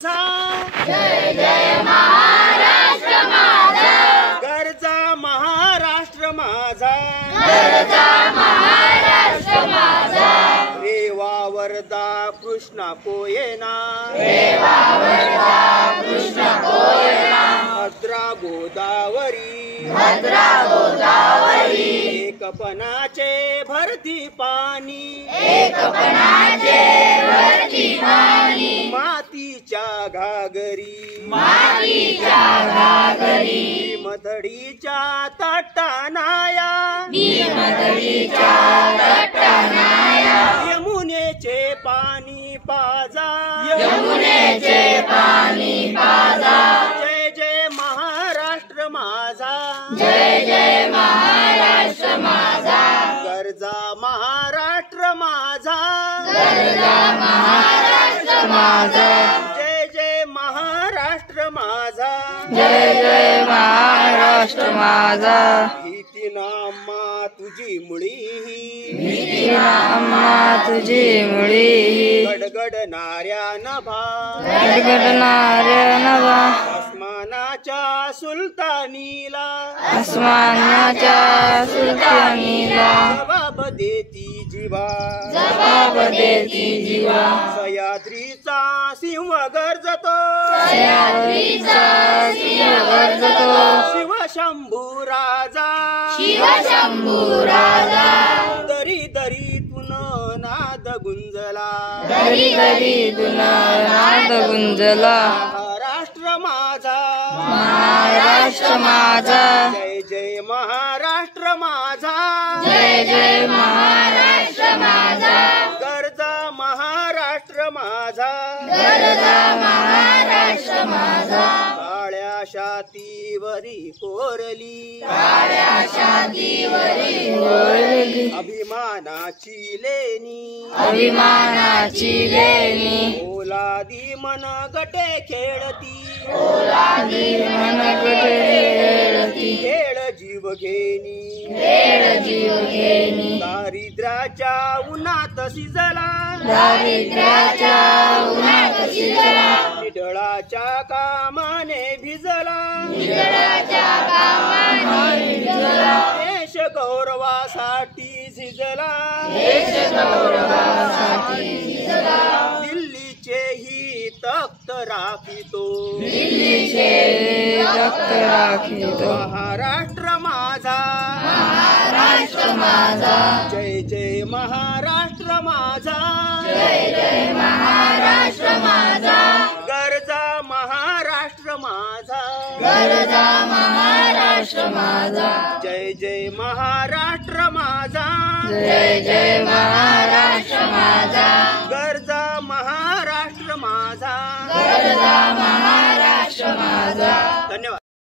जय जय महाराष्ट्र माझा, गरजा महाराष्ट्र माझा, गरजा महाराष्ट्र माझा, रेवा वर्धा कृष्णा कोयना, रेवा वर्धा कृष्ण कोयना, भद्रा गोदावरी, भद्रा गोदावरी, एकपणाचे भरती पाणी, एकपणाचे भरती पाणी, मातीच्या घागरी, मातीच्या घागरी, भीमथडीच्या तटानाया, भीमथडीच्या तटानाया, यमुनेचे पाणी पाजा, यमुनेचे पाणी पाजा, जय जय महाराष्ट्र माझा, जय जय महाराष्ट्र माझा, गरजा महाराष्ट्र माझा, गरजा महाराष्ट्र माझा, जय जय महाराष्ट्र माझा, जय जय महाराष्ट्र माझा, भीतीनामा तुझी मुळी, भीतीनामा तुझी मुळी, गडगडणाऱ्या नभा, गडगडणाऱ्या नभा, आसमानाच्या सुलतानीला, आसमानाच्या सुलतानीला, जबाब देती जीवा, जबाब देती जीवा, सह्याद्रीचा सिंह गरजतो, सह्याद्रीचा सिंह गरजतो, शिवशंभू राजा, शिवशंभू राजा, दरी दरीतून नाद गुंजला, दरी दरीतून नाद गुंजला, महाराष्ट्र माझा, महाराष्ट्र माझा, जय जय महाराष्ट्र माझा, जय जय महाराष्ट्र माझा, गरजा महाराष्ट्र माझा, गरजा महाराष्ट्र माझा, काळ्या शातीवरी कोरली, काळ्या छातीवरी कोरली, अभिमानाची लेणी, अभिमानाची लेणी, ओलादी मन गटे खेळती, ओलादी मनगटे खेळती, खेळ जीव घेणी, खेळ जीव घेणी, दारिद्र्याच्या उन्हात शिजला, दारिद्र्याच्या उन्हात शिजला, निढळाच्या कामाने भिजला, निधड्याच्या कामाने भिजला, देश गौरवासाठी झिजला, देश गौरवासाठी झिजला, दिल्लीचे ही तख्त राखितो, दिल्लीचे तख्त राखितो, महाराष्ट्र माझा, महाराष्ट्र माझा, जय जय महाराष्ट्र माझा, जय जय महाराष्ट्र माझा, गरजा महाराष्ट्र माझा, गरजा महाराष्ट्र माझा, जय जय महाराष्ट्र माझा, जय जय महाराष्ट्र माझा, गरजा महाराष्ट्र माझा, गरजा